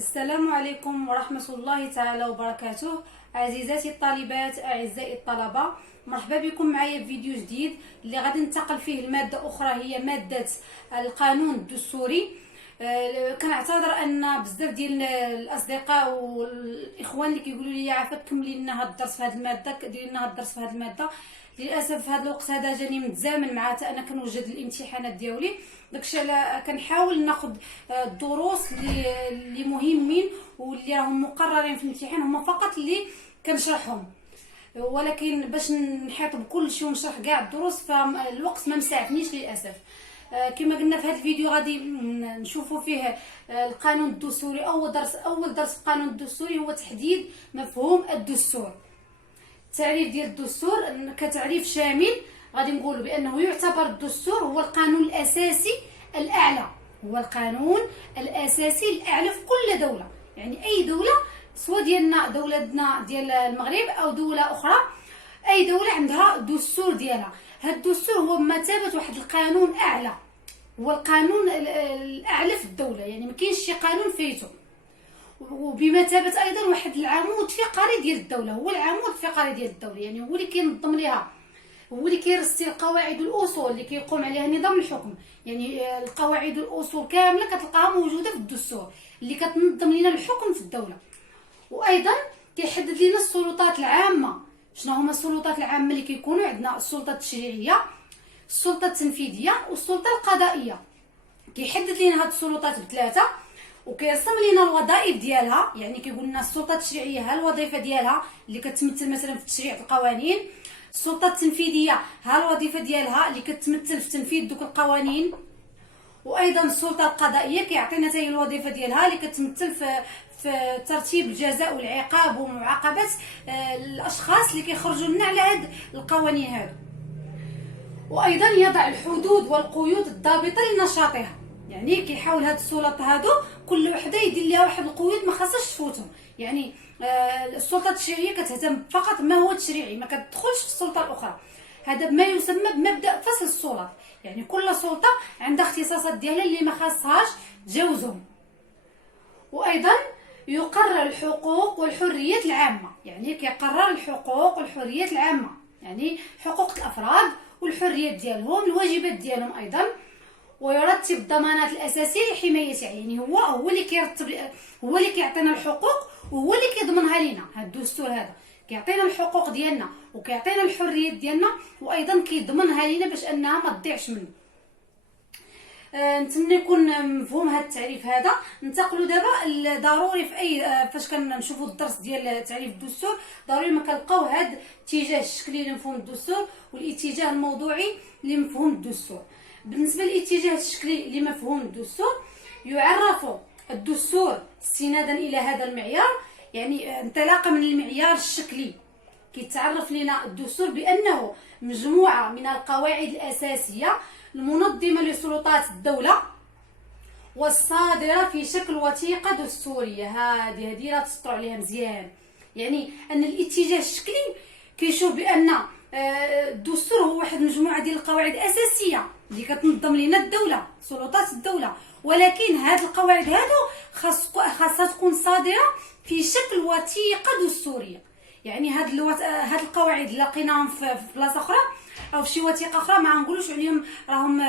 السلام عليكم ورحمة الله تعالى وبركاته. عزيزاتي الطالبات، أعزائي الطلبة، مرحبا بكم معايا في فيديو جديد اللي غادي ننتقل فيه لمادة أخرى، هي مادة القانون الدستوري. كنعتذر أن بزاف ديال الأصدقاء والإخوان اللي كيقولوا لي عافاك كملي لنا هاد الدرس في هاد المادة، ديري لنا هاد الدرس في هاد المادة. للاسف في هذا الوقت هذا جاني متزامن مع انا كنوجد الامتحانات ديالي، داكشي على كنحاول ناخذ الدروس اللي مهمين واللي راهم مقررين في الامتحان هما فقط اللي كنشرحهم، ولكن باش نحيط بكل شيء ونشرح كاع الدروس فالوقت ما مساعدنيش للاسف. كما قلنا في هذا الفيديو غادي نشوفوا فيه القانون الدستوري. اول درس في القانون الدستوري هو تحديد مفهوم الدستور. التعريف ديال الدستور كتعريف شامل غادي نقول بانه يعتبر الدستور هو القانون الاساسي الاعلى، هو القانون الاساسي الاعلى في كل دوله، يعني اي دوله سواء ديالنا دولتنا ديال المغرب او دوله اخرى، اي دوله عندها دستور ديالها. هذا الدستور هو بمثابه واحد القانون اعلى، هو القانون الاعلى في الدوله، يعني ما كاينش شي قانون فايته، وبمثابه ايضا واحد العمود فقري ديال الدوله، هو العمود الفقري ديال الدوله، يعني هو اللي كينظم ليها، هو اللي كيرسي القواعد والاصول اللي كيقوم عليها نظام الحكم. يعني القواعد والاصول كامله كتلقاها موجوده في الدستور اللي كتنظم لنا الحكم في الدوله. وايضا كيحدد لنا السلطات العامه. شنو هما السلطات العامه اللي كيكونوا عندنا؟ السلطه التشريعيه، السلطه التنفيذيه والسلطه القضائيه. كيحدد لنا هاد السلطات بثلاثه وكيرسم لنا الوظائف ديالها، يعني كيقول لنا السلطه التشريعيه ها الوظيفه ديالها اللي كتمثل مثلا في تشريع القوانين، السلطه التنفيذيه ها الوظيفه ديالها اللي كتمثل في تنفيذ دوك القوانين، وايضا السلطه القضائيه كيعطينا حتى هي الوظيفه ديالها اللي كتمثل في ترتيب الجزاء والعقاب ومعاقبه الاشخاص اللي كيخرجوا لنا على هاد القوانين هادو. وايضا يضع الحدود والقيود الضابطه لنشاطها، يعني كيحاول هاد السلطات هادو كل وحده يدير ليها واحد القيود ما خاصهاش تفوتهم. يعني السلطه التشريعيه كتهتم فقط ما هو تشريعي، ما كتدخلش في السلطه الاخرى. هذا ما يسمى بمبدا فصل السلطات، يعني كل سلطه عندها اختصاصات ديالها اللي ما خاصهاش تجاوزهم. وايضا يقرر الحقوق والحريات العامه، يعني كيقرر الحقوق والحريات العامه، يعني حقوق الافراد والحريات ديالهم، الواجبات ديالهم ايضا. ويرتب الضمانات الاساسيه لحمايتها، يعني هو اللي كيرتب، هو اللي كيعطينا الحقوق وهو اللي كيضمنها لينا. هذا الدستور هذا كيعطينا الحقوق ديالنا وكيعطينا الحريات ديالنا وايضا كيضمنها لينا باش انها ما تضيعش منه. نتمنى يكون مفهوم هذا التعريف هذا. ننتقلوا دابا ضروري في اي فاش كنشوفوا الدرس ديال تعريف الدستور ضروري ما كنلقاو هذا الاتجاه الشكلي لمفهوم الدستور والاتجاه الموضوعي لمفهوم الدستور. بالنسبه للاتجاه الشكلي لمفهوم الدستور، يعرف الدستور استنادا الى هذا المعيار، يعني انطلاقا من المعيار الشكلي كيتعرف لنا الدستور بانه مجموعه من القواعد الاساسيه المنظمه لسلطات الدوله والصادره في شكل وثيقه دستوريه. هذه راه تسطروا عليها مزيان، يعني ان الاتجاه الشكلي كيشوف بان الدستور هو واحد مجموعه ديال القواعد الاساسيه اللي كتنظم لنا الدوله، سلطات الدوله، ولكن هاد القواعد هادو خاصها تكون صادره في شكل وثيقه دستوريه. يعني هاد القواعد اللي لقيناهم في بلاصه اخرى او في شي وثيقه اخرى ما نقولوش عليهم راهم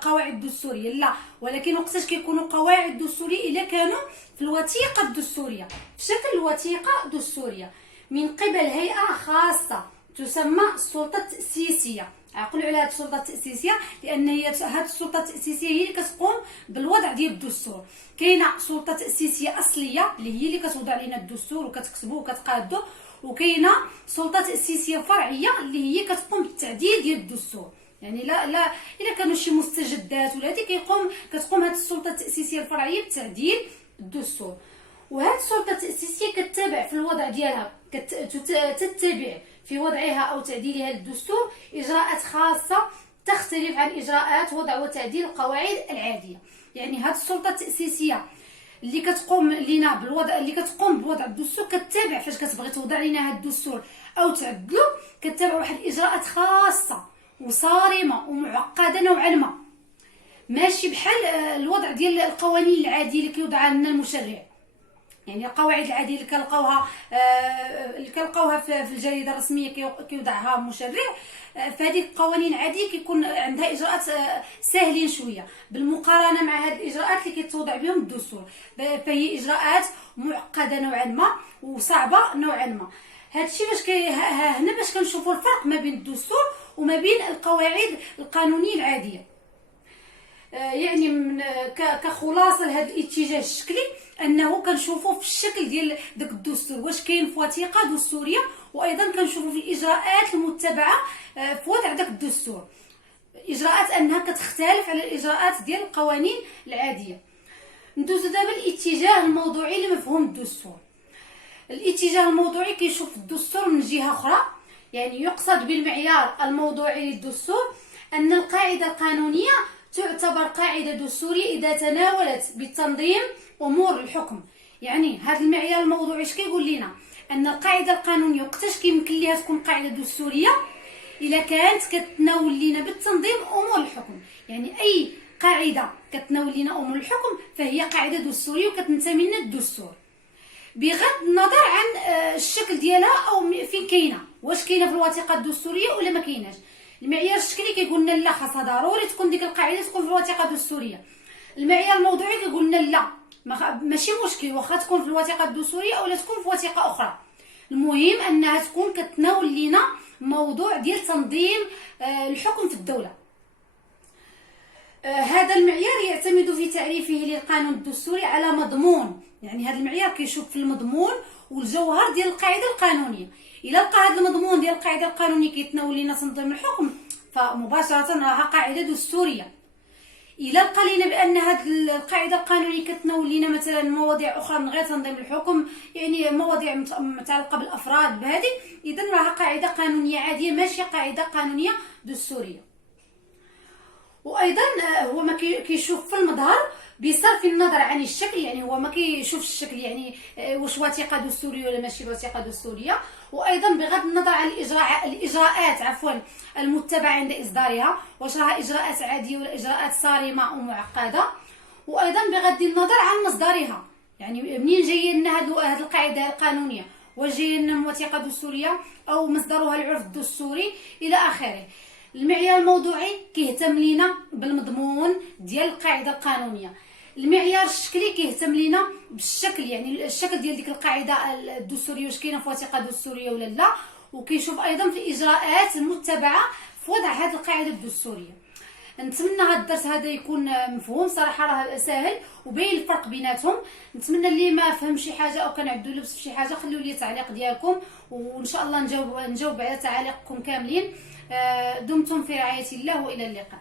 قواعد دستوريه، لا، ولكن وقتاش كيكونوا قواعد دستوريه الا كانوا في الوثيقه الدستوريه في شكل وثيقه دستوريه من قبل هيئه خاصه تسمى السلطه التاسيسيه. عقلوا على هذه السلطه التاسيسيه لان هي هذه السلطه التاسيسيه هي اللي كتقوم بالوضع ديال الدستور. كاينه سلطه تاسيسيه اصليه اللي هي اللي كتوضع لنا الدستور وكتكتبه وكتقادو، وكاينه سلطه تاسيسيه فرعيه اللي هي كتقوم بالتعديل ديال الدستور. يعني لا الا كانوا شي مستجدات ولا هذه كتقوم هذه السلطه التاسيسيه الفرعيه بتعديل الدستور. وهذه السلطه التاسيسيه كتتابع في الوضع ديالها، تتبع في وضعها او تعديلها للدستور اجراءات خاصه تختلف عن اجراءات وضع وتعديل القواعد العاديه. يعني هذه السلطه التاسيسيه اللي كتقوم لينا بالوضع، اللي كتقوم بوضع الدستور، كتتابع فاش كتبغي توضع لينا هذا الدستور او تعدلو، كتتابع واحد الاجراءات خاصه وصارمه ومعقده نوعا ما، ماشي بحال الوضع ديال القوانين العاديه اللي كيوضعها لنا المشرع. يعني القواعد العاديه اللي كنلقاوها في الجريده الرسميه كيوضعها مشرع، فهذه القوانين العاديه كيكون عندها اجراءات ساهلين شويه بالمقارنه مع هذه الاجراءات اللي كيتوضع بهم الدستور، فهي اجراءات معقده نوعا ما وصعبه نوعا ما. هادشي هنا باش كنشوفوا الفرق ما بين الدستور وما بين القواعد القانونيه العاديه. يعني من كخلاصه لهذا الاتجاه الشكلي انه كنشوفوا في الشكل ديال داك الدستور واش كاين في وثيقه دستوريه، وايضا كنشوفوا في الاجراءات المتبعه في وضع داك الدستور، اجراءات انها كتختلف على الاجراءات ديال القوانين العاديه. ندوزو دابا الاتجاه الموضوعي لمفهوم الدستور. الاتجاه الموضوعي كيشوف الدستور من جهه اخرى، يعني يقصد بالمعيار الموضوعي للدستور ان القاعده القانونيه تعتبر قاعده دستوريه اذا تناولت بتنظيم امور الحكم. يعني هذا المعيار الموضوعي اش كيقول لنا؟ ان القاعده القانونيه وقتاش كيمكن ليها تكون قاعده دستوريه؟ الا كانت كتناول لنا بالتنظيم امور الحكم. يعني اي قاعده كتناول لنا امور الحكم فهي قاعده دستوريه وكتنتمي لنا الدستور، بغض النظر عن الشكل ديالها او فين كاينه، واش كاينه في الوثيقه الدستوريه ولا ما كايناش. المعيار الشكلي كيقول لنا لا، خاصها ضروري تكون ديك القاعده تكون في الوثيقه الدستوريه. المعيار الموضوعي كيقول لنا لا، ماشي مشكل واخا تكون في الوثيقه الدستوريه او لا تكون في وثيقه اخرى، المهم انها تكون كتناول لنا موضوع ديال تنظيم الحكم في الدوله. هذا المعيار يعتمد في تعريفه للقانون الدستوري على مضمون، يعني هذا المعيار كيشوف في المضمون والجوهر ديال القاعده القانونيه. الا لقى هذا المضمون ديال القاعده القانونيه كيتناول لنا تنظيم الحكم فمباشره راها قاعده دستوريه. الا لقى لنا بان هذه القاعده القانونيه كتناول لنا مثلا مواضيع اخرى من غير تنظيم الحكم، يعني مواضيع متعلقه بالافراد بهذه، اذا راها قاعده قانونيه عاديه ماشي قاعده قانونيه دستوريه. وايضا هو ما كيشوف في المظهر بصرف النظر عن الشكل، يعني هو ما كيشوفش الشكل يعني واش وثيقه دستوريه ولا ماشي وثيقه دستوريه، وايضا بغض النظر عن الاجراءات المتبعه عند اصدارها، واش راها اجراءات عاديه ولا اجراءات صارمه ومعقده، وايضا بغض النظر عن مصدرها، يعني منين جايه لنا هذه القاعده القانونيه، واش جايه لنا من وثيقه دستوريه او مصدرها العرف الدستوري الى اخره. المعيار الموضوعي كيهتم لينا بالمضمون ديال القاعده القانونيه. المعيار الشكلي كيهتم لينا بالشكل، يعني الشكل ديال ديك القاعده الدستوريه واش كاينه في وثيقه دستوريه ولا لا، وكيشوف ايضا في الاجراءات المتبعه في وضع هذه القاعده الدستوريه. نتمنى هذا الدرس هذا يكون مفهوم، صراحه راه ساهل وبين الفرق بيناتهم. نتمنى اللي ما فهم شي حاجه او كان عنده لبس في شي حاجه خليوا لي تعليق ديالكم، وان شاء الله نجاوب على تعاليقكم كاملين. دمتم في رعايه الله والى اللقاء.